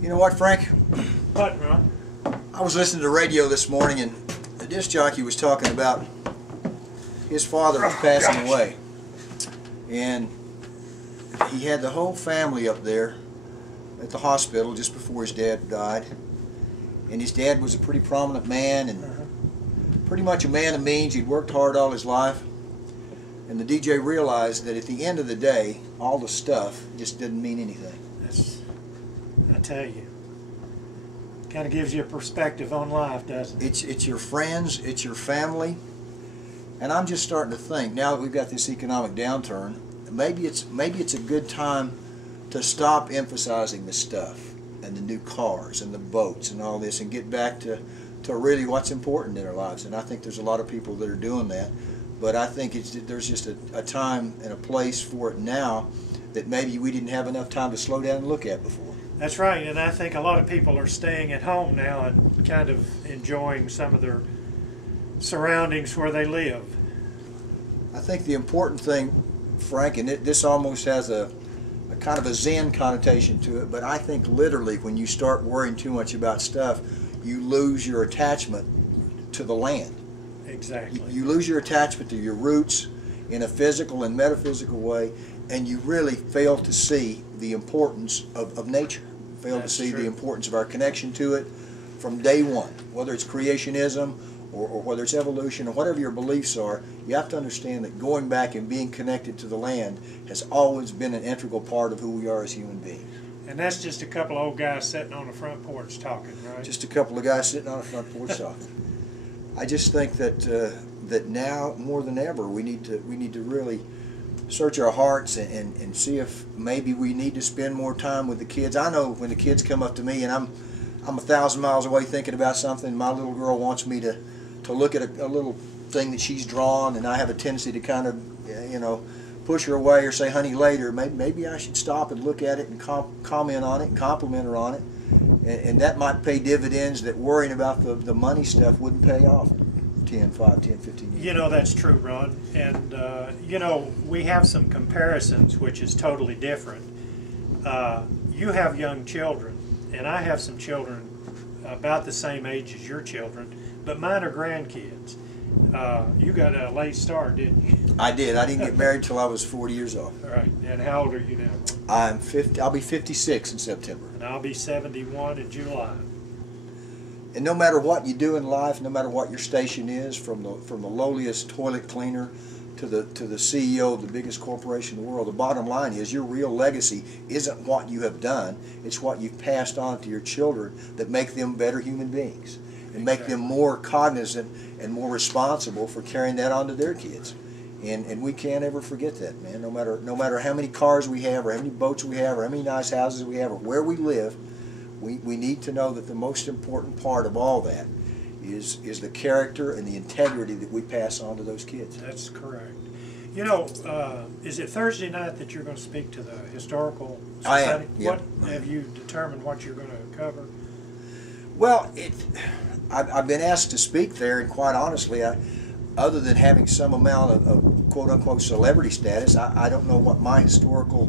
You know what, Frank? What, Ron? I was listening to the radio this morning, and the disc jockey was talking about his father was passing away. And he had the whole family up there at the hospital just before his dad died. And his dad was a pretty prominent man and pretty much a man of means. He'd worked hard all his life. And the DJ realized that at the end of the day, all the stuff just didn't mean anything. I tell you, kind of gives you a perspective on life, doesn't it? It's your friends, it's your family. And I'm just starting to think, now that we've got this economic downturn, maybe it's a good time to stop emphasizing the stuff and the new cars and the boats and all this and get back to really what's important in our lives. And I think there's a lot of people that are doing that. But I think there's just a time and a place for it now that maybe we didn't have enough time to slow down and look at before. That's right, and I think a lot of people are staying at home now and kind of enjoying some of their surroundings where they live. I think the important thing, Frank, and this almost has a kind of a Zen connotation to it, but I think literally when you start worrying too much about stuff, you lose your attachment to the land. Exactly. You lose your attachment to your roots in a physical and metaphysical way, and you really fail to see the importance of nature. Fail to see the importance of our connection to it from day one. Whether it's creationism or whether it's evolution or whatever your beliefs are, you have to understand that going back and being connected to the land has always been an integral part of who we are as human beings. And that's just a couple of old guys sitting on the front porch talking, right? Just a couple of guys sitting on the front porch talking. I just think that that now more than ever we need to really search our hearts and see if maybe we need to spend more time with the kids. I know when the kids come up to me and I'm 1,000 miles away thinking about something, my little girl wants me to look at a little thing that she's drawn, and I have a tendency to kind of push her away or say, honey, later. Maybe I should stop and look at it and comment on it and compliment her on it. And that might pay dividends that worrying about the money stuff wouldn't pay off in 5, 10, 15 years. You know, that's true, Ron. And, we have some comparisons, which is totally different. You have young children, and I have some children about the same age as your children, but mine are grandkids. You got a late start, didn't you? I did. I didn't get married till I was 40 years old. All right. And how old are you now? I'm 50. I'll be 56 in September. And I'll be 71 in July. And no matter what you do in life, no matter what your station is, from the lowliest toilet cleaner to the CEO of the biggest corporation in the world, the bottom line is your real legacy isn't what you have done, it's what you've passed on to your children that make them better human beings and make them more cognizant and more responsible for carrying that on to their kids. And we can't ever forget that, man. No matter how many cars we have or how many boats we have or how many nice houses we have or where we live, we need to know that the most important part of all that is the character and the integrity that we pass on to those kids. That's correct. Is it Thursday night that you're going to speak to the Historical Society? I am. Yeah. Have you determined what you're going to cover? Well, I've been asked to speak there, and quite honestly, other than having some amount of quote-unquote celebrity status, I don't know what my historical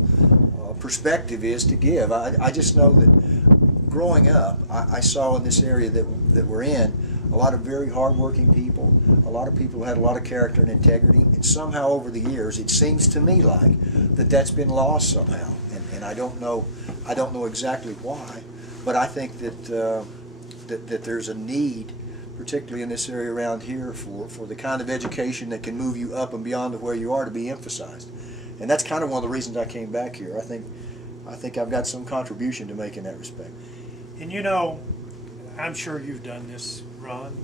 perspective is to give. I just know that growing up, I saw in this area that we're in a lot of very hard-working people, a lot of people who had a lot of character and integrity, and somehow over the years, it seems to me like that's been lost somehow, and I don't know exactly why, but I think that there's a need, particularly in this area around here, for the kind of education that can move you up and beyond to where you are to be emphasized. And that's kind of one of the reasons I came back here. I think I've got some contribution to make in that respect. And I'm sure you've done this, Ron.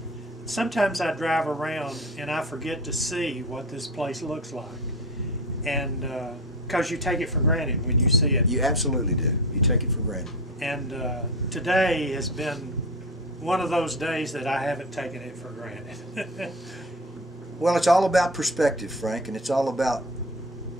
Sometimes I drive around and I forget to see what this place looks like. And because you take it for granted when you see it. You absolutely do. You take it for granted. And today has been one of those days that I haven't taken it for granted. Well, it's all about perspective, Frank, and it's all about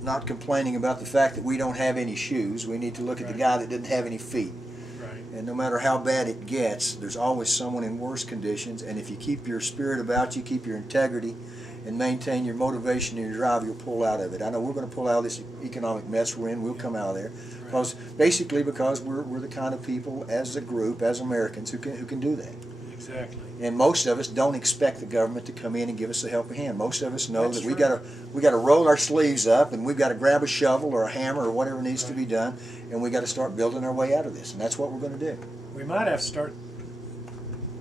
not complaining about the fact that we don't have any shoes. We need to look at the guy that didn't have any feet. Right. And no matter how bad it gets, there's always someone in worse conditions, and if you keep your spirit about you, keep your integrity, and maintain your motivation and your drive, you'll pull out of it. I know we're going to pull out of this economic mess we're in. We'll come out of there. Because basically, because we're the kind of people as a group, as Americans, who can do that. Exactly. And most of us don't expect the government to come in and give us a helping hand. Most of us know That's that true. we got to roll our sleeves up, and we've got to grab a shovel or a hammer or whatever needs to be done, and we got to start building our way out of this. And that's what we're going to do. We might have to start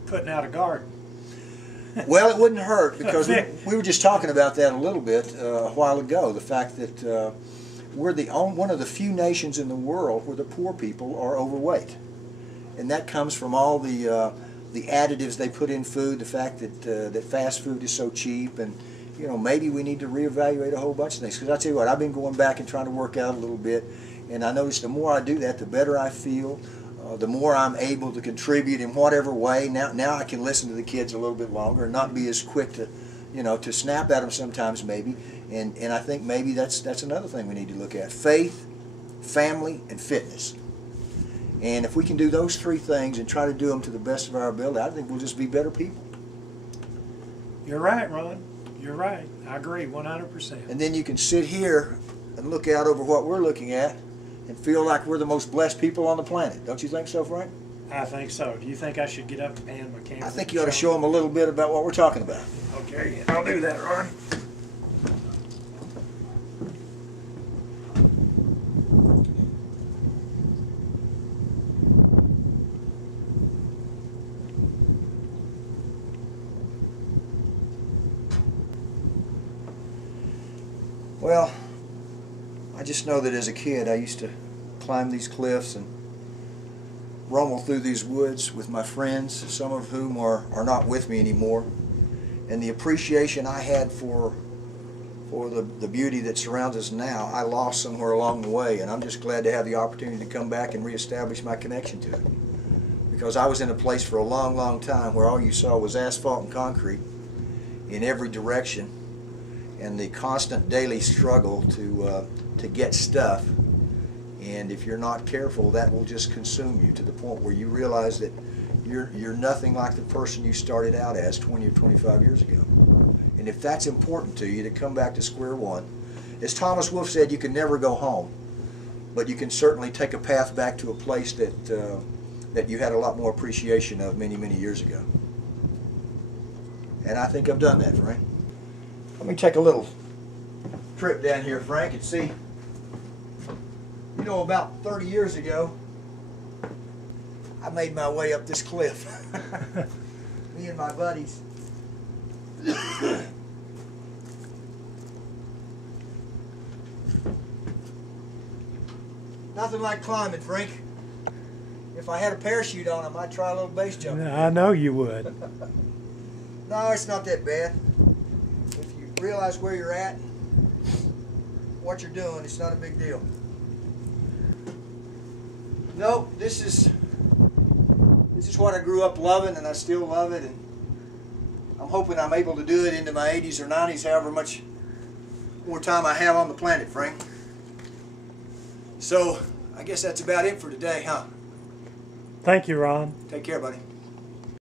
putting out a garden. Well, it wouldn't hurt, because we were just talking about that a little bit a while ago. The fact that we're one of the few nations in the world where the poor people are overweight, and that comes from all the additives they put in food. The fact that that fast food is so cheap, and maybe we need to reevaluate a whole bunch of things. Because I tell you what, I've been going back and trying to work out a little bit, and I notice the more I do that, the better I feel. The more I'm able to contribute in whatever way. Now I can listen to the kids a little bit longer and not be as quick to, to snap at them sometimes maybe. And I think maybe that's another thing we need to look at: faith, family, and fitness. And if we can do those three things and try to do them to the best of our ability, I think we'll just be better people. You're right, Ron. You're right. I agree 100%. And then you can sit here and look out over what we're looking at and feel like we're the most blessed people on the planet. Don't you think so, Frank? I think so. Do you think I should get up and pan my camera? I think you ought to show them a little bit about what we're talking about. Okay, I'll do that, Ron. Well, I just know that as a kid I used to climb these cliffs and rumble through these woods with my friends, some of whom are not with me anymore. And the appreciation I had for the beauty that surrounds us now, I lost somewhere along the way. And I'm just glad to have the opportunity to come back and reestablish my connection to it. Because I was in a place for a long, long time where all you saw was asphalt and concrete in every direction, and the constant daily struggle to get stuff. And if you're not careful, that will just consume you to the point where you realize that you're nothing like the person you started out as 20 or 25 years ago. And if that's important to you, to come back to square one, as Thomas Wolfe said, you can never go home, but you can certainly take a path back to a place that you had a lot more appreciation of many, many years ago. And I think I've done that, Frank. Let me take a little trip down here, Frank, and see. About 30 years ago, I made my way up this cliff. Me and my buddies. Nothing like climbing, Frank. If I had a parachute on, I might try a little base jumping. I know you would. No, it's not that bad. If you realize where you're at, what you're doing, it's not a big deal. No, this is what I grew up loving, and I still love it, and I'm hoping I'm able to do it into my 80s or 90s, however much more time I have on the planet, Frank. So, I guess that's about it for today, huh? Thank you, Ron. Take care, buddy.